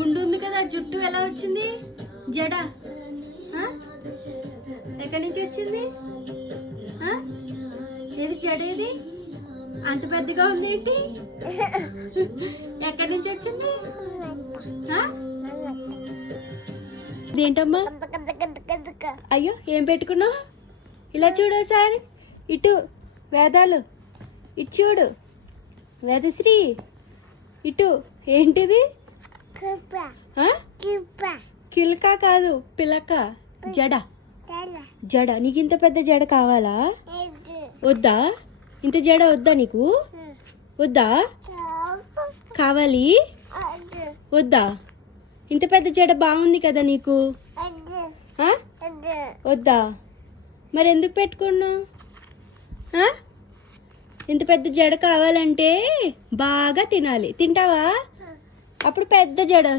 గుండు ఉంది కదా, జుట్టు ఎలా వచ్చింది? జడ ఎక్కడి నుంచి వచ్చింది? ఏది జడ? ఏది అంత పెద్దగా ఉంది ఏంటి? ఎక్కడి నుంచి వచ్చింది? ఇదేంటమ్మా? అయ్యో, ఏం పెట్టుకున్నావు? ఇలా చూడు సార్, ఇటు వేదాలు, ఇటు చూడు వేదశ్రీ, ఇటు ఏంటిది? కిల్క కాదు, పిలక. జడ. జడ. నీకు ఇంత పెద్ద జడ కావాలా? వద్దా? ఇంత జడ వద్దా నీకు? వద్దా? కావాలి? వద్దా? ఇంత పెద్ద జడ బాగుంది కదా నీకు? వద్దా? మరి ఎందుకు పెట్టుకున్నావు? ఇంత పెద్ద జడ కావాలంటే బాగా తినాలి. తింటావా? అప్పుడు పెద్ద జడ వస్తుంది.